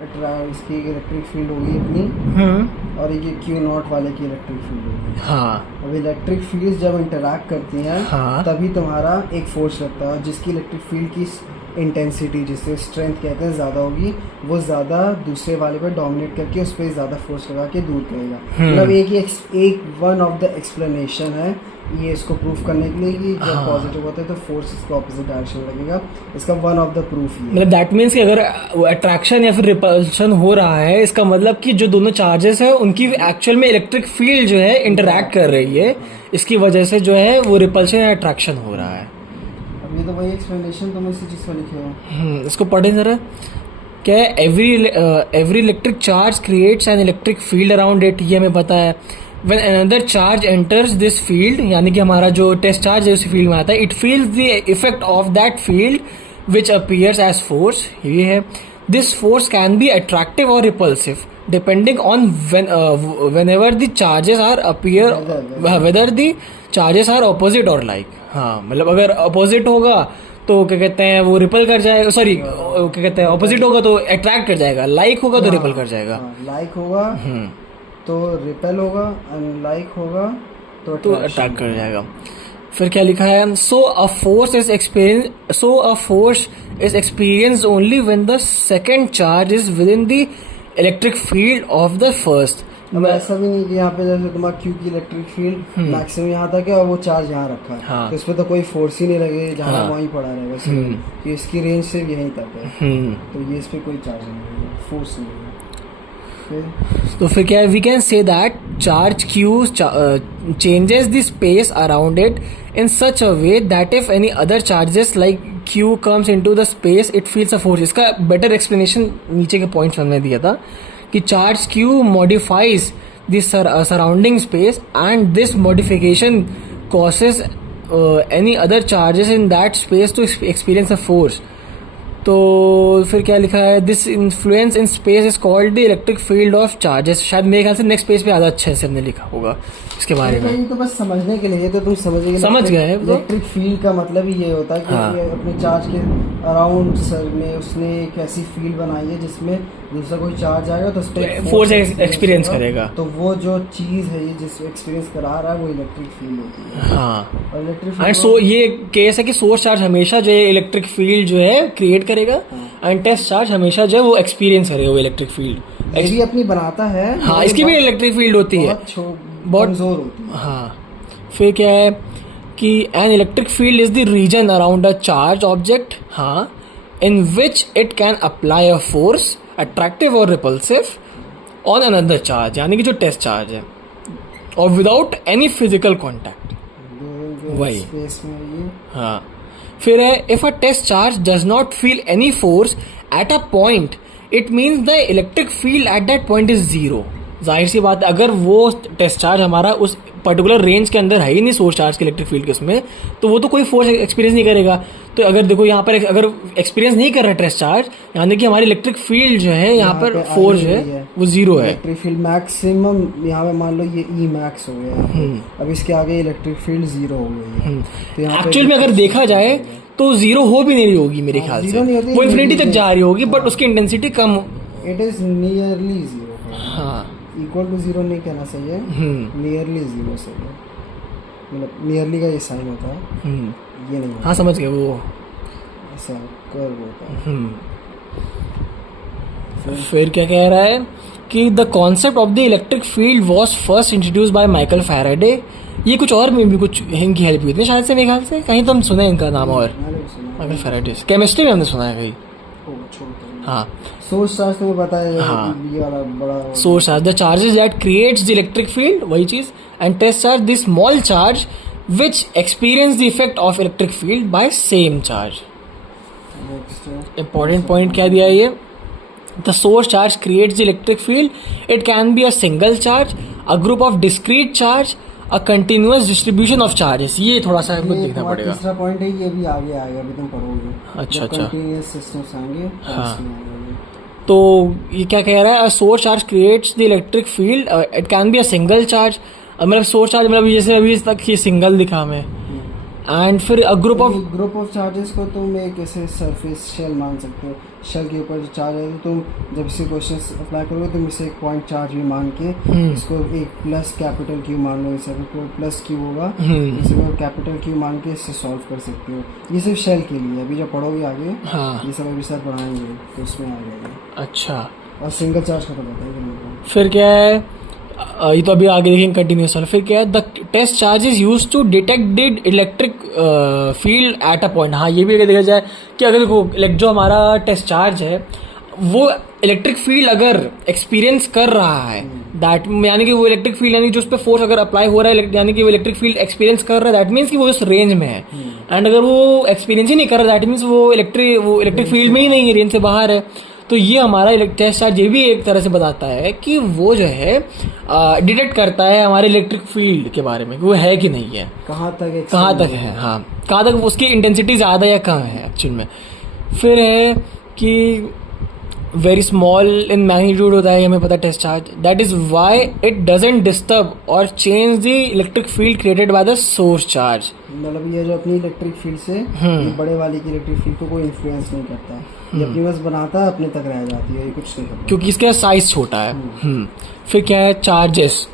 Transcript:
इसकी electric field होगी इतनी, और ये क्यू नॉट वाले की इलेक्ट्रिक फील्ड होगी। हाँ। अब इलेक्ट्रिक फील्ड जब इंटरैक्ट करती हैं, हाँ। तभी तुम्हारा एक फोर्स लगता है, और जिसकी इलेक्ट्रिक फील्ड की इंटेंसिटी, जिसे स्ट्रेंथ कहते हैं, ज़्यादा होगी, वो ज़्यादा दूसरे वाले पर डोमिनेट करके उस पर ज़्यादा फोर्स लगा के दूर करेगा। मतलब एक वन ऑफ द एक्सप्लेनेशन है ये इसको प्रूफ करने के लिए कि जब पॉजिटिव होता है तो फोर्स इसको ऑपोजिट डायरेक्शन लगेगा। इसका वन ऑफ द प्रूफ ही है। मतलब दैट मीन्स कि अगर अट्रैक्शन या फिर रिपल्शन हो रहा है, इसका मतलब कि जो दोनों चार्जेस है उनकी एक्चुअल में इलेक्ट्रिक फील्ड जो है इंटरैक्ट कर रही है, इसकी वजह से जो है वो रिपल्शन या अट्रैक्शन हो रहा है। अब ये तो वही एक्सप्लेनेशन तुम इसी चीज़ को लिखे हो। इसको पढ़ें जरा। क्या है, every electric charge creates an electric field around it, ये हमें पता है। When another charge enters this field, यानी कि हमारा जो टेस्ट चार्ज है उस फील्ड में आता है, it feels the effect of that field which appears as force, ये है। This force can be attractive or repulsive depending on whenever the charges are appear, whether the charges are opposite or like। हाँ, मतलब अगर opposite होगा तो क्या कहते हैं वो रिपल कर जाएगा, सॉरी क्या कहते हैं ऑपोजिट होगा तो अट्रैक्ट कर जाएगा, लाइक होगा तो रिपल कर जाएगा। लाइक होगा तो रिपेल होगा, अनलाइक होगा तो अटैक कर जाएगा। फिर क्या लिखा है, so a force is experienced only when the second charge is within the electric field of the first. अब ऐसा भी नहीं कि यहाँ पे जैसे तुम्हारा क्यू की इलेक्ट्रिक फील्ड मैक्सिमम यहाँ तक है और वो चार्ज यहाँ रखा है। हाँ। तो इस पे तो कोई फोर्स ही नहीं लगे, जहाँ वहीं पड़ा रहेगा। तो इसकी रेंज सिर्फ यहीं तक है, तो ये इस पे कोई चार्ज नहीं है, फोर्स नहीं है। तो फिर क्या है, we can say that charge Q changes the space around it in such a way that if any other charges like Q comes into the space it feels a force. इसका better explanation नीचे के points हमने दिया था कि charge Q modifies the surrounding space and this modification causes any other charges in that space to experience a force. तो फिर क्या लिखा है, this influence in space is called the electric field of charges. शायद मेरे ख्याल से next page पे ज़्यादा अच्छे से हमने लिखा होगा इसके बारे में। तो बस समझने के लिए, तो तुम समझ गए। इलेक्ट्रिक फील्ड का मतलब ही ये होता है कि अपने चार्ज के अराउंड सर में उसने एक ऐसी फील्ड बनाई है जिसमें दूसरा कोई चार्ज आएगा तो उस पर फोर्स एक्सपीरियंस करेगा। तो वो जो चीज़ है ये जिस एक्सपीरियंस करा रहा है वो इलेक्ट्रिक फील्ड होती है। हाँ, और इलेक्ट्रिक फील्ड ये केस है कि सोर्स चार्ज हमेशा जो है इलेक्ट्रिक फील्ड जो है क्रिएट करेगा, एंड टेस्ट चार्ज हमेशा जो है वो एक्सपीरियंस करेगा वो इलेक्ट्रिक फील्ड। ये भी अपनी बनाता है। हाँ, इसकी भी इलेक्ट्रिक फील्ड होती है, बहुत कमजोर होती है। हाँ। फिर क्या है कि an electric field is the reason around a charge object, हाँ, in which it can apply a force attractive और रिपल्सिव ऑन अनदर चार्ज, यानी कि जो टेस्ट चार्ज है, और विदाउट एनी फिजिकल कॉन्टैक्ट। वही। हाँ। फिर है, if a test charge does not feel any force at a point it means the electric field at that point is zero. जाहिर सी बात है, अगर वो टेस्ट चार्ज हमारा उस पर्टिकुलर रेंज के अंदर है ही नहीं सोर्स चार्ज के इलेक्ट्रिक फील्ड के उसमें, तो वो तो कोई फोर्स एक्सपीरियंस नहीं करेगा। तो अगर देखो यहाँ पर अगर एक्सपीरियंस नहीं कर रहा है टेस्ट चार्ज, यानी कि हमारी इलेक्ट्रिक फील्ड जो है यहाँ पर फोर्स जो है वो जीरो है। इलेक्ट्रिक फील्ड मैक्सिमम यहाँ पे मान लो ये ई मैक्स हो गया, अब इसके आगे इलेक्ट्रिक फील्ड जीरो हो गई है। तो एक्चुअल में अगर देखा जाए तो जीरो हो भी नहीं रही होगी मेरे ख्याल से, वो इन्फिनिटी तक जा रही होगी, बट उसकी intensity come, it is nearly zero. हाँ, इक्वल टू जीरो नहीं कहना सही है, नियरली जीरो सही है। मतलब नियरली का ये साइन होता है, ये नहीं। हाँ, समझ गए, वो ऐसा कर्व होता है। फिर क्या कह रहा है कि the concept of the electric field was first introduce by Michael Faraday. ये कुछ और में भी कुछ इनकी हेल्प हुई थी शायद से, मेरे ख्याल से कहीं तो हम सुने इनका नाम, और माइकल फैराडे केमिस्ट्री में हमने सुना है कहीं। हाँ, सोर्स चार्ज तुम्हें पता है। हाँ, ये वाला बड़ा source charge, the charges that creates the electric field, वही चीज, and test charge the small charge which experience the effect of electric field by same charge. Important point क्या दिया है ये, the source charge creates the electric field, it can be a single charge, a group of discrete charge, a continuous distribution of charges. ये थोड़ा सा हमको देखना पड़ेगा। तीसरा पॉइंट है, ये भी आगे आएगा, अभी तुम पढ़ोगे। अच्छा, कंटिन्यूअस सिस्टम्स आएंगे। हाँ, तो ये क्या कह रहा है, a source charge creates the electric field, it can be a single charge. मतलब सोर्स चार्ज मतलब जैसे अभी तक ये सिंगल दिखा हमें, एंड फिर अ group of group of charges को तुम एक ऐसे सरफेस शेल मान सकते हो। शेल के ऊपर जो चार्ज है, तो तुम जब इसे क्वेश्चन अप्लाई करोगे तुम इसे एक पॉइंट चार्ज भी मान के इसको एक प्लस कैपिटल क्यू मान लो, इसे प्लस क्यू होगा, इसे कैपिटल क्यू मान के इससे सॉल्व कर सकते हो। ये सिर्फ शेल के लिए, अभी जब पढ़ोगे आगे हाँ ये सब अभी सर पढ़ाएंगे तो उसमें आ जाएगा। अच्छा, और सिंगल चार्ज का तो बताएंगे मेरे फिर क्या है, ये तो अभी आगे देखेंगे कंटिन्यूस वाला। फिर क्या है, the test charge is use to detect electric field at a point. हाँ ये भी अगर देखा जाए कि अगर देखो जो हमारा टेस्ट चार्ज है वो इलेक्ट्रिक फील्ड अगर एक्सपीरियंस कर रहा है, दैट यानी कि वो इलेक्ट्रिक फील्ड यानी जो उस पर फोर्स अगर अप्लाई हो रहा है, यानी कि वो इलेक्ट्रिक फील्ड एक्सपीरियंस कर रहा है, दैट मीन्स कि वो उस रेंज में है। एंड अगर वो एक्सपीरियंस ही नहीं कर रहा, दैट मीन्स वो इलेक्ट्रिक फील्ड में ही नहीं है, रेंज से बाहर है। तो ये हमारा टेस्ट चार्ज ये भी एक तरह से बताता है कि वो जो है डिटेक्ट करता है हमारे इलेक्ट्रिक फील्ड के बारे में, वो है कि नहीं है, कहाँ तक है, हाँ कहाँ तक उसकी इंटेंसिटी ज़्यादा या कम है एक्चुअल में। फिर है कि वेरी स्मॉल इन मैग्नीट्यूड होता है, हमें पता है test charge, that is why it doesn't disturb और change the electric field created by the source charge. मतलब ये जो अपनी इलेक्ट्रिक फील्ड से ये बड़े वाले की इलेक्ट्रिक फील्ड को कोई इन्फ्लुएंस नहीं करता है, ये अपनी बस बनाता है, अपने तक रह जाती है, ये कुछ नहीं करता क्योंकि इसका साइज छोटा है। फिर क्या है, चार्जेस